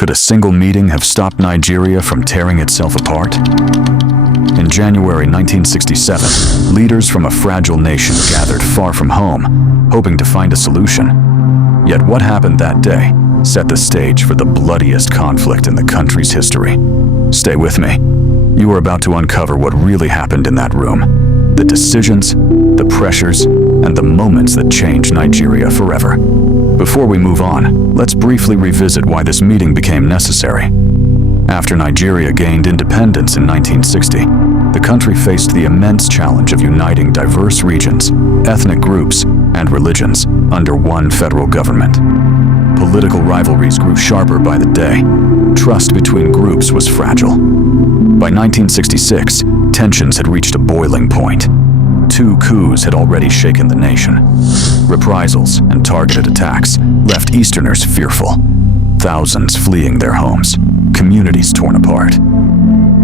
Could a single meeting have stopped Nigeria from tearing itself apart? In January 1967, leaders from a fragile nation gathered far from home, hoping to find a solution. Yet what happened that day set the stage for the bloodiest conflict in the country's history. Stay with me. You are about to uncover what really happened in that room. The decisions, the pressures, and the moments that changed Nigeria forever. Before we move on, let's briefly revisit why this meeting became necessary. After Nigeria gained independence in 1960, the country faced the immense challenge of uniting diverse regions, ethnic groups, and religions under one federal government. Political rivalries grew sharper by the day. Trust between groups was fragile. By 1966, tensions had reached a boiling point. 2 coups had already shaken the nation. Reprisals and targeted attacks left Easterners fearful, thousands fleeing their homes, communities torn apart.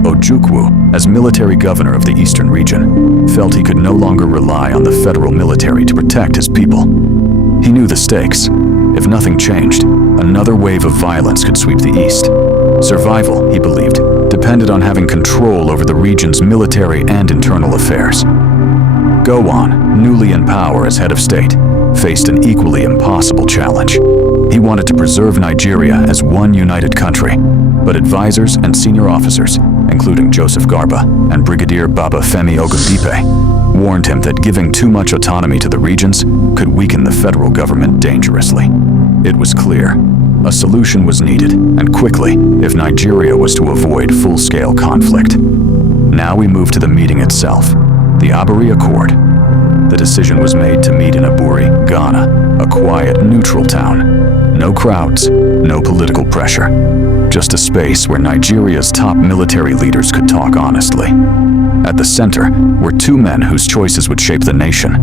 Ojukwu, as military governor of the eastern region, felt he could no longer rely on the federal military to protect his people. He knew the stakes. If nothing changed, another wave of violence could sweep the east. Survival, he believed, depended on having control over the region's military and internal affairs. Gowon, newly in power as head of state, faced an equally impossible challenge. He wanted to preserve Nigeria as one united country, but advisors and senior officers, including Joseph Garba and Brigadier Baba Femi Ogundipe, warned him that giving too much autonomy to the regions could weaken the federal government dangerously. It was clear. A solution was needed, and quickly, if Nigeria was to avoid full-scale conflict. Now we move to the meeting itself, the Aburi Accord. The decision was made to meet in Aburi, Ghana, a quiet, neutral town. No crowds, no political pressure. Just a space where Nigeria's top military leaders could talk honestly. At the center were 2 men whose choices would shape the nation.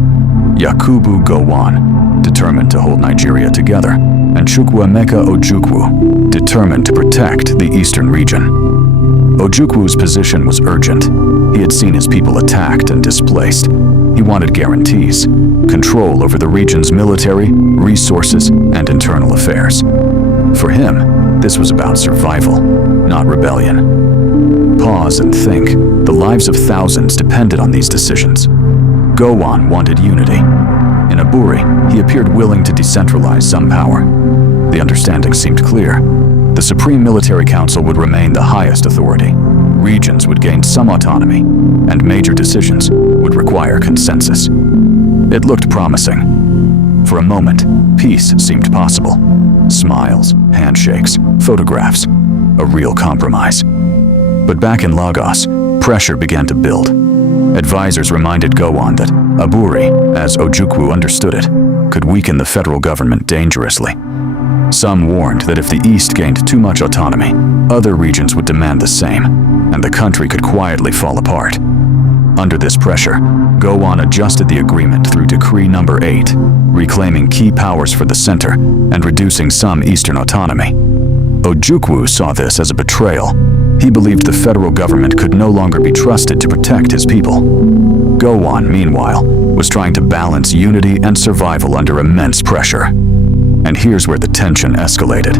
Yakubu Gowon, determined to hold Nigeria together, and Chukwuemeka Ojukwu, determined to protect the eastern region. Ojukwu's position was urgent. He had seen his people attacked and displaced. He wanted guarantees, control over the region's military, resources, and internal affairs. For him, this was about survival, not rebellion. Pause and think. The lives of thousands depended on these decisions. Gowon wanted unity. In Aburi, he appeared willing to decentralize some power. The understanding seemed clear. The Supreme Military Council would remain the highest authority. Regions would gain some autonomy, and major decisions would require consensus. It looked promising. For a moment, peace seemed possible. Smiles, handshakes, photographs, a real compromise. But back in Lagos, pressure began to build. Advisors reminded Gowon that Aburi, as Ojukwu understood it, could weaken the federal government dangerously. Some warned that if the East gained too much autonomy, other regions would demand the same, and the country could quietly fall apart. Under this pressure, Gowon adjusted the agreement through Decree No. 8, reclaiming key powers for the center and reducing some Eastern autonomy. Ojukwu saw this as a betrayal. He believed the federal government could no longer be trusted to protect his people. Gowon, meanwhile, was trying to balance unity and survival under immense pressure. And here's where the tension escalated.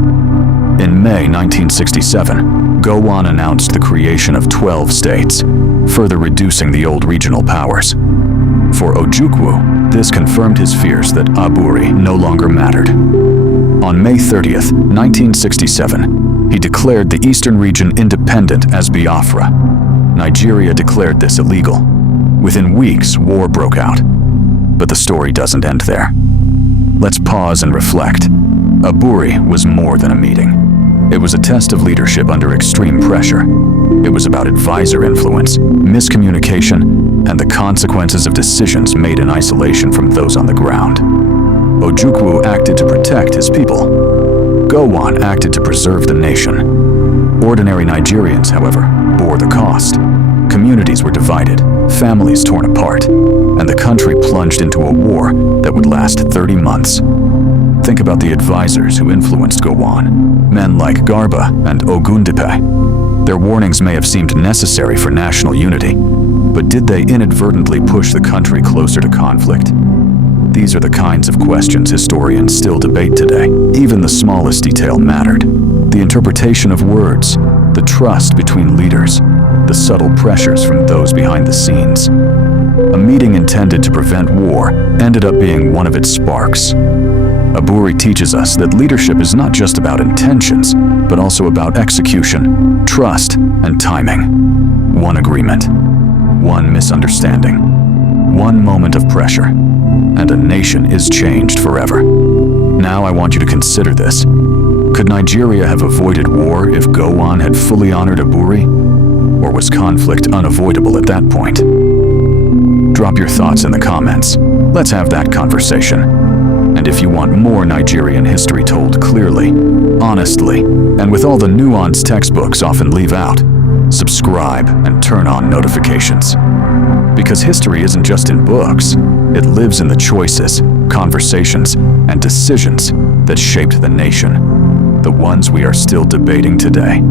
In May 1967, Gowon announced the creation of 12 states, further reducing the old regional powers. For Ojukwu, this confirmed his fears that Aburi no longer mattered. On May 30th, 1967, he declared the eastern region independent as Biafra. Nigeria declared this illegal. Within weeks, war broke out. But the story doesn't end there. Let's pause and reflect. Aburi was more than a meeting. It was a test of leadership under extreme pressure. It was about advisor influence, miscommunication, and the consequences of decisions made in isolation from those on the ground. Ojukwu acted to protect his people. Gowon acted to preserve the nation. Ordinary Nigerians, however, bore the cost. Communities were divided, families torn apart, and the country plunged into a war that would last 30 months. Think about the advisors who influenced Gowon, men like Garba and Ogundipe. Their warnings may have seemed necessary for national unity, but did they inadvertently push the country closer to conflict? These are the kinds of questions historians still debate today. Even the smallest detail mattered. The interpretation of words, the trust between leaders, the subtle pressures from those behind the scenes. A meeting intended to prevent war ended up being one of its sparks. Aburi teaches us that leadership is not just about intentions, but also about execution, trust, and timing. One agreement, one misunderstanding, one moment of pressure, and a nation is changed forever. Now I want you to consider this. Could Nigeria have avoided war if Gowon had fully honored Aburi? Or was conflict unavoidable at that point? Drop your thoughts in the comments. Let's have that conversation. And if you want more Nigerian history told clearly, honestly, and with all the nuanced textbooks often leave out, subscribe and turn on notifications. Because history isn't just in books, it lives in the choices, conversations, and decisions that shaped the nation, the ones we are still debating today.